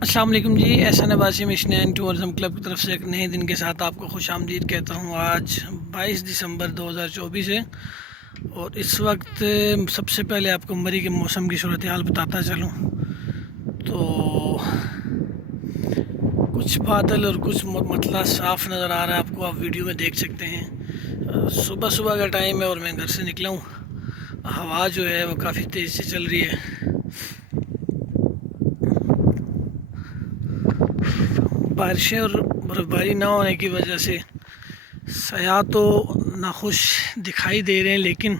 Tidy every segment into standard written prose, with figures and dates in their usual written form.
السلام علیکم جی، Ehsan Abbasi mission and tourism club کی طرف سے ایک نئے دن کے ساتھ آپ کو خوش آمدید کہتا ہوں۔ آج 22 دسمبر 2024 ہے اور اس وقت سب سے پہلے آپ کو مری کے موسم کی صورتحال بتاتا چلوں تو کچھ بادل اور کچھ مطلع صاف نظر آ رہا ہے آپ کو، آپ ویڈیو میں دیکھ سکتے ہیں۔ صبح کا ٹائم ہے اور میں گھر سے نکلا ہوں۔ ہوا جو ہے وہ کافی تیز سے چل رہی ہے۔ بارشیں اور برف باری نہ ہونے کی وجہ سے سیاح تو ناخوش دکھائی دے رہے ہیں، لیکن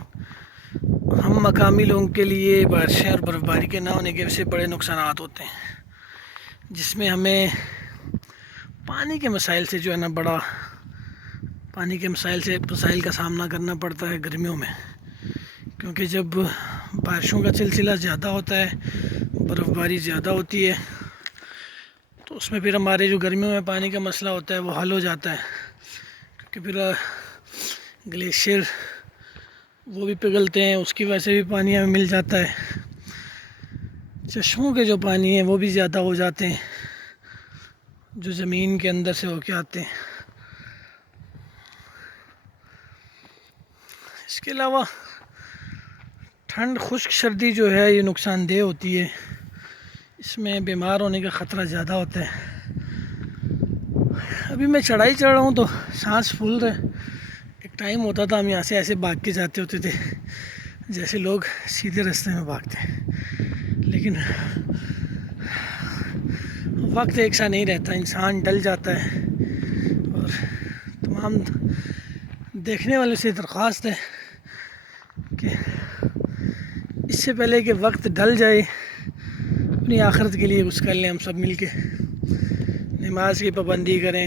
ہم مقامی لوگوں کے لیے بارشیں اور برف باری کے نہ ہونے کی وجہ سے بڑے نقصانات ہوتے ہیں، جس میں ہمیں پانی کے مسائل سے جو ہے نا پانی کے مسائل کا سامنا کرنا پڑتا ہے گرمیوں میں، کیونکہ جب بارشوں کا سلسلہ زیادہ ہوتا ہے، برف باری زیادہ ہوتی ہے، تو اس میں پھر ہمارے جو گرمیوں میں پانی کا مسئلہ ہوتا ہے وہ حل ہو جاتا ہے، کیونکہ پھر گلیشیئر وہ بھی پگھلتے ہیں، اس کی وجہ سے بھی پانی ہمیں مل جاتا ہے۔ چشموں کے جو پانی ہیں وہ بھی زیادہ ہو جاتے ہیں، جو زمین کے اندر سے ہو کے آتے ہیں۔ اس کے علاوہ ٹھنڈ، خشک سردی جو ہے یہ نقصان دہ ہوتی ہے، اس میں بیمار ہونے کا خطرہ زیادہ ہوتا ہے۔ ابھی میں چڑھائی چڑھ رہا ہوں تو سانس پھول رہا ہے۔ ایک ٹائم ہوتا تھا ہم یہاں سے ایسے بھاگ کے جاتے ہوتے تھے جیسے لوگ سیدھے راستے میں بھاگتے ہیں، لیکن وقت ایک سا نہیں رہتا، انسان ڈل جاتا ہے۔ اور تمام دیکھنے والوں سے درخواست ہے کہ اس سے پہلے کہ وقت ڈل جائے اپنی آخرت کے لیے کچھ کر لیں، ہم سب مل کے نماز کی پابندی کریں،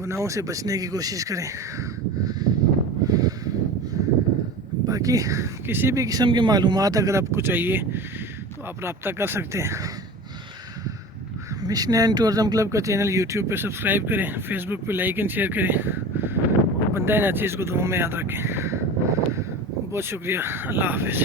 گناہوں سے بچنے کی کوشش کریں۔ باقی کسی بھی قسم کی معلومات اگر آپ کو چاہیے تو آپ رابطہ کر سکتے ہیں۔ مشن اینڈ ٹورزم کلب کا چینل یوٹیوب پہ سبسکرائب کریں، فیس بک پہ لائک اینڈ شیئر کریں، اور بندہ نہ چیز کو دعاؤں میں یاد رکھیں۔ بہت شکریہ، اللہ حافظ۔